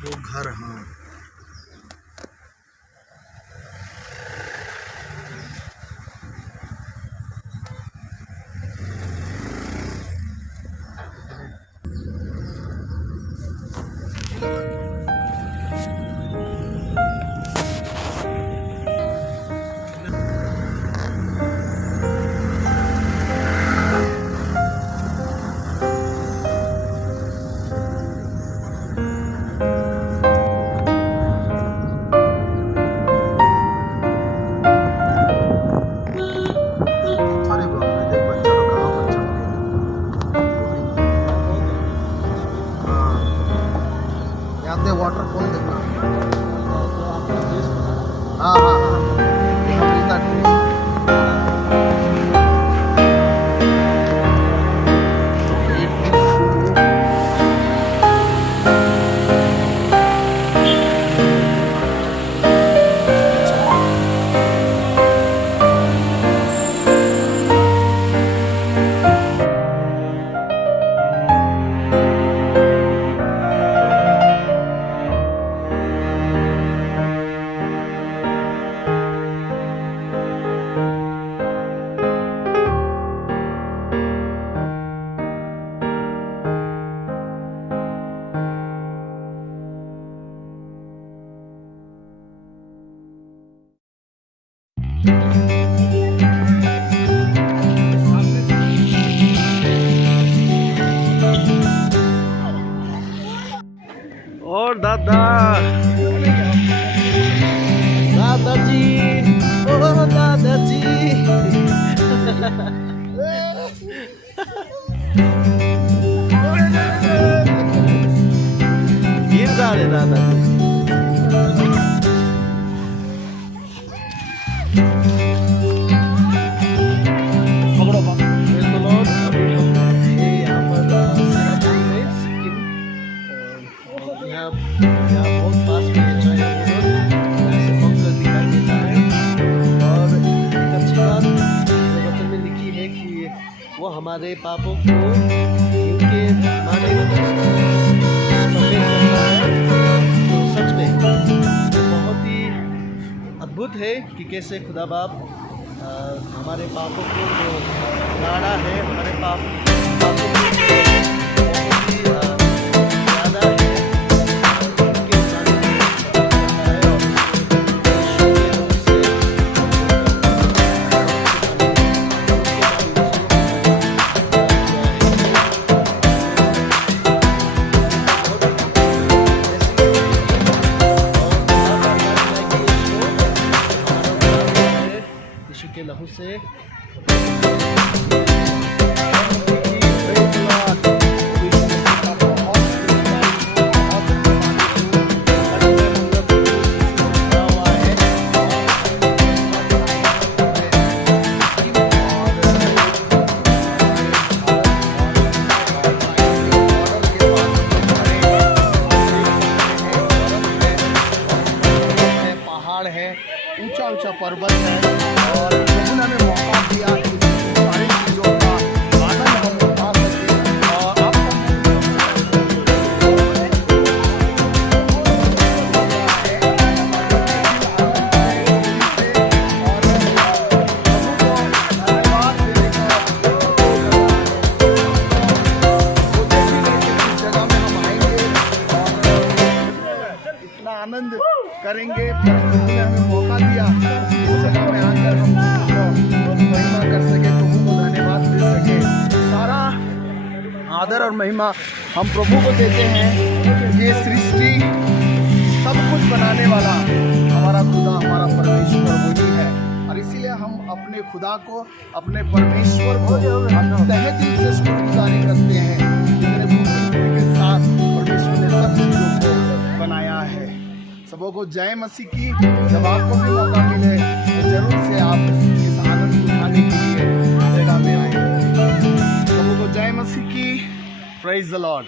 वो घर, हाँ वाटरफॉल देखना। हाँ हाँ हाँ और दादाजी, ओ दादाजी गिर जा रहे दादाजी। यहाँ बहुत पास में जो है यहाँ से पंखा दिखाई देता है। और एक अच्छी बात जो वचन में लिखी है कि वो हमारे पापों को उनके माने सफेद करता है। तो सच में ये बहुत ही अद्भुत है कि कैसे खुदा बाप हमारे पापों को जो लाड़ा है, हमारे पापों को यीशु के लहू से पर्वत है और प्रभु ने हमें मौका दिया कि सारी चीज़ों का आनंद हम उठा सकें और आपको आनंद करेंगे। प्रभु ने हमें मौका दिया इस जगह में आकर हम प्रभु को महिमा कर सके, प्रभु को धन्यवाद दे सके। सारा आदर और महिमा हम प्रभु को देते हैं। ये सृष्टि सब कुछ बनाने वाला हमारा खुदा, हमारा परमेश्वर वही है और इसीलिए हम अपने खुदा को, अपने परमेश्वर को हम तहे दिल से शुक्रगुजारी करते हैं। इतने खूबसूरती के साथ परमेश्वर ने सब चीज़ों को बनाया है। सबों को जय मसीह की। जब आपको भी मौका मिले तो जरूर से आप इस आनंद को उठाने के लिए इस जगह में आए। सबों को जय मसीह की। Praise the Lord.